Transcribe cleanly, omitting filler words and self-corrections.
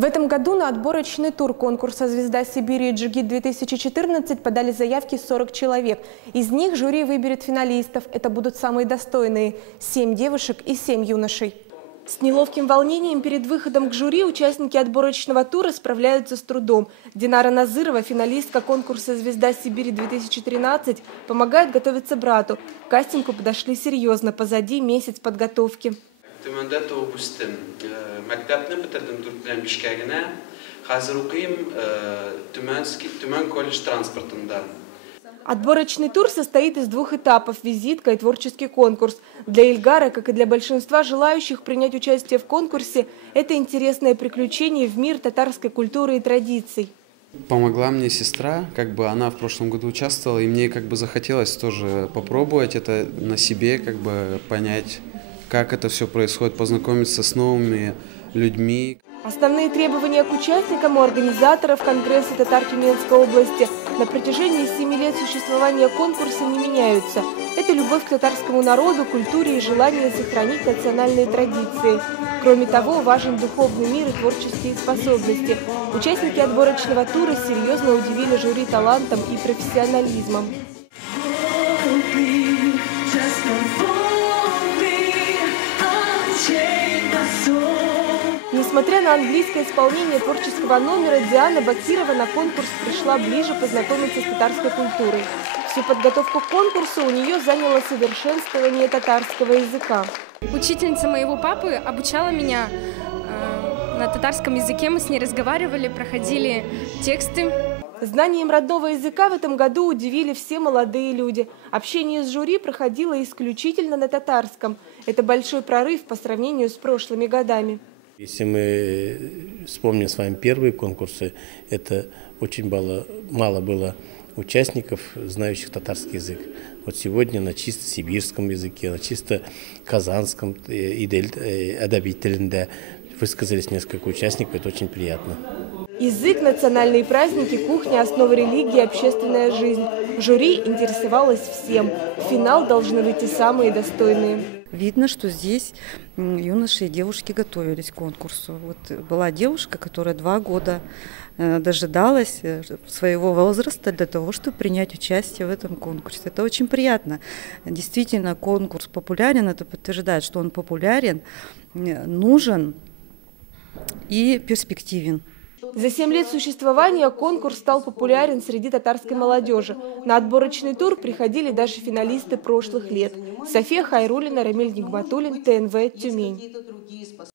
В этом году на отборочный тур конкурса «Звезда Сибири Джигит-2014» подали заявки 40 человек. Из них жюри выберет финалистов. Это будут самые достойные – 7 девушек и 7 юношей. С неловким волнением перед выходом к жюри участники отборочного тура справляются с трудом. Динара Назырова, финалистка конкурса «Звезда Сибири-2013», помогает готовиться брату. К кастингу подошли серьезно, позади месяц подготовки. Төмәндә туып үстем. Мәктәпне бетердем 4 белән 5-кә генә. Хәзер укыйм Төмән колледж транспортында. Отборочный тур состоит из 2 этапов – визитка и творческий конкурс. Для Ильгара, как и для большинства желающих принять участие в конкурсе, это интересное приключение в мир татарской культуры и традиций. Помогла мне сестра, она в прошлом году участвовала, и мне захотелось тоже попробовать это на себе, понять, как это все происходит, познакомиться с новыми людьми. Основные требования к участникам у организаторов Конгресса татар Тюменской области на протяжении 7 лет существования конкурса не меняются. Это любовь к татарскому народу, культуре и желание сохранить национальные традиции. Кроме того, важен духовный мир и творческие способности. Участники отборочного тура серьезно удивили жюри талантом и профессионализмом. Несмотря на английское исполнение творческого номера, Диана Бакирова на конкурс пришла ближе познакомиться с татарской культурой. Всю подготовку к конкурсу у нее заняло совершенствование татарского языка. Учительница моего папы обучала меня на татарском языке, мы с ней разговаривали, проходили тексты. Знанием родного языка в этом году удивили все молодые люди. Общение с жюри проходило исключительно на татарском. Это большой прорыв по сравнению с прошлыми годами. Если мы вспомним с вами первые конкурсы, это очень мало было участников, знающих татарский язык. Вот сегодня на чисто сибирском языке, на чисто казанском адабителінде высказались несколько участников, это очень приятно. Язык, национальные праздники, кухня, основа религии, общественная жизнь. Жюри интересовалось всем. В финал должны выйти самые достойные. Видно, что здесь юноши и девушки готовились к конкурсу. Вот была девушка, которая 2 года дожидалась своего возраста для того, чтобы принять участие в этом конкурсе. Это очень приятно. Действительно, конкурс популярен, это подтверждает, что он популярен, нужен и перспективен. За 7 лет существования конкурс стал популярен среди татарской молодежи. На отборочный тур приходили даже финалисты прошлых лет. София Хайруллина, Рамиль Нигматуллин, ТНВ, Тюмень.